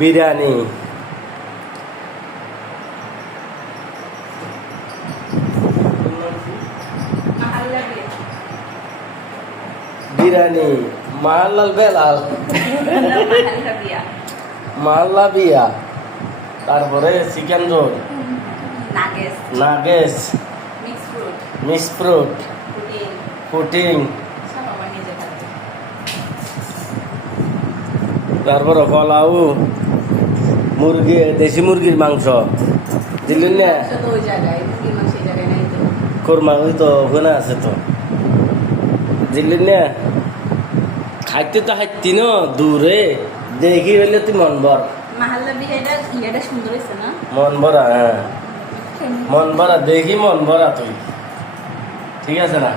বিরিয়ানি, বিরিয়ানি, মাহাল্লাল বেলাল, মাহাল্লা বিয়া, তারপরে chicken roll, nuggets, mix fruit, pudding, তারপরে কলাউ, মুরগি, দেশি মুরগির মাংস দিলেন না, কোরমা ওই তো ওখানে আছে তো দিলেন না, খাইতে তো খাইতি ন দূরে দেখি হইলে তুই মন ভর, মন ভরা, হ্যাঁ মন ভরা, দেখি মন ভরা তুই, ঠিক আছে না?